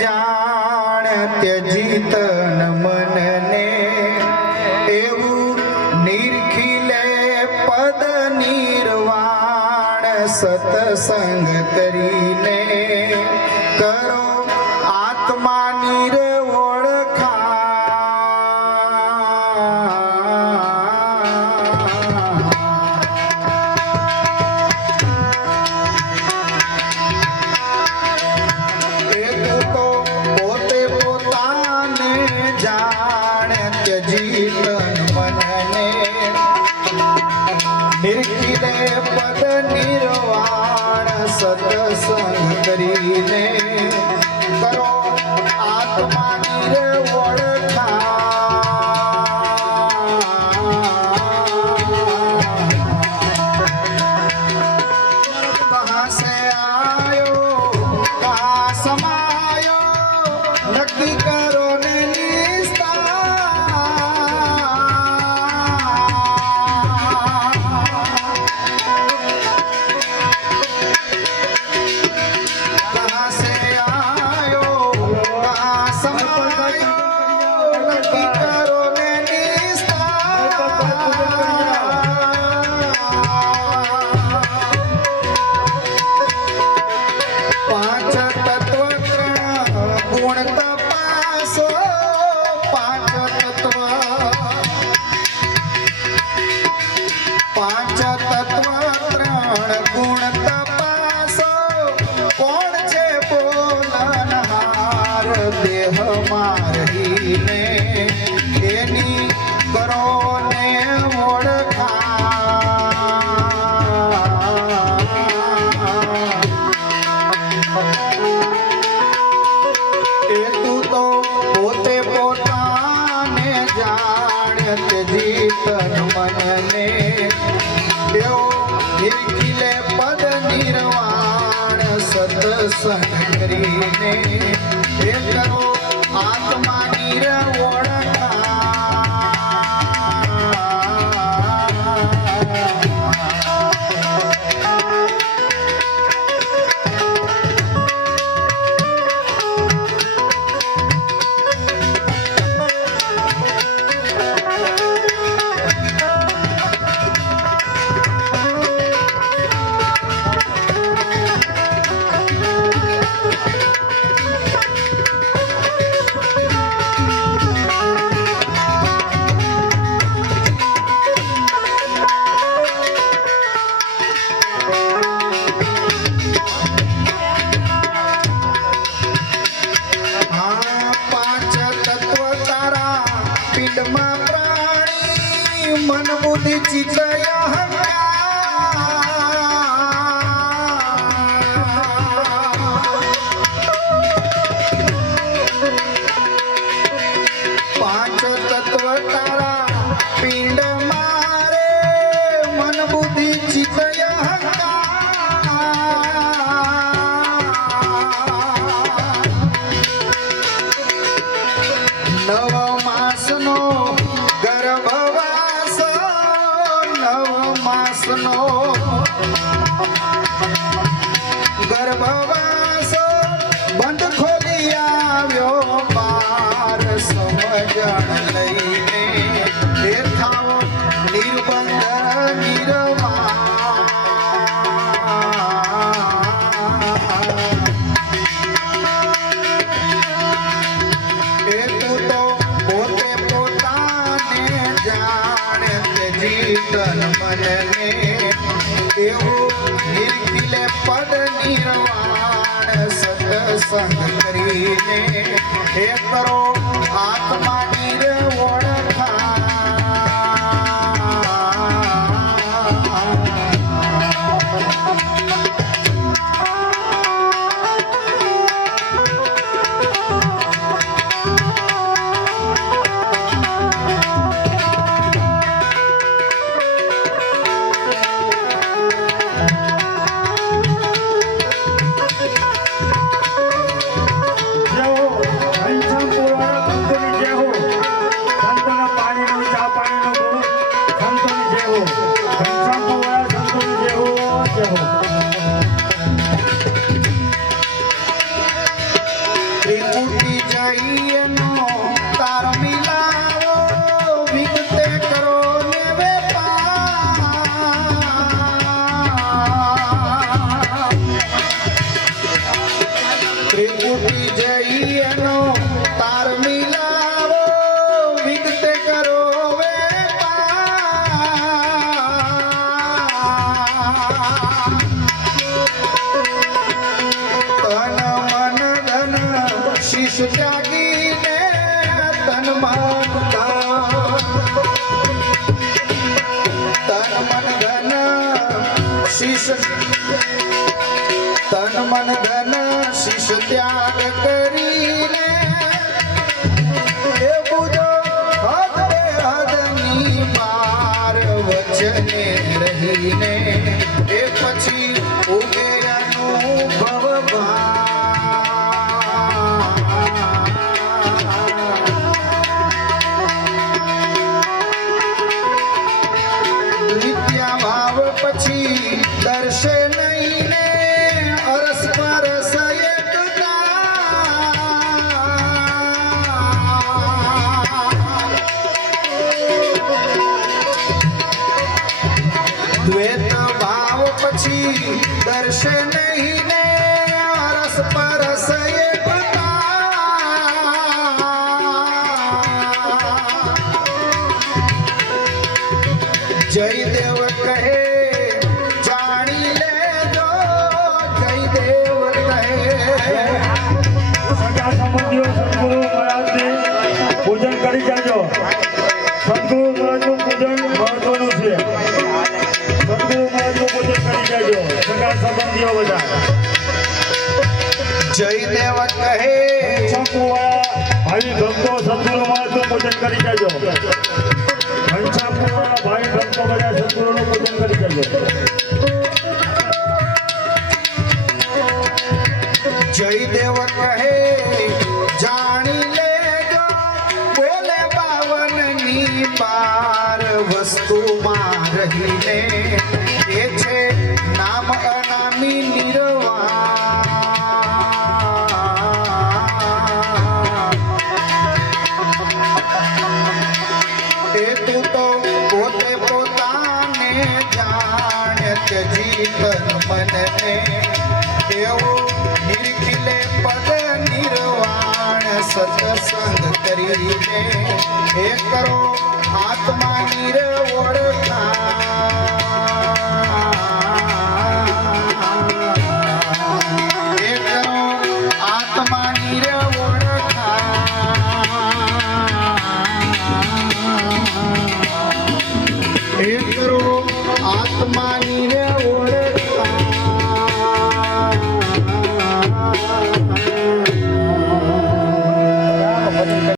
જાણ ત્યજી મનને એવું નિર્ખિલે પદ નિર્વાણ સતસંગ કરી. કરીને કરો ત્યજી તન મનને દેવ નિરખિલે પદ નિર્વાણ સતસંગ કરીને હે કરો આત્મા નિરવણ भिचित अहंकार માસનો. ગર્ભવા દેવું નિર્ખિલે પદ નિર્વાણ સતસંગ કરીને હે કરો દેશ ત્યાગીને તન મન ધન શીશ તન મન ધન ત્યાગ કરીને એ બુજો હદે હદની પાર વચને રહીને, એ પછી ਦਰਸ਼ਨ ਹੀ ਨੇ ਆਰਸ ਪਰਸ કરી દેજો. ઘનશ્યામપુરના ભાઈ ભક્તો બધા સદગુરુનું પૂજન કરી દેજો. મદદ કરી છે એ કરો આત્માની રે ઓળખા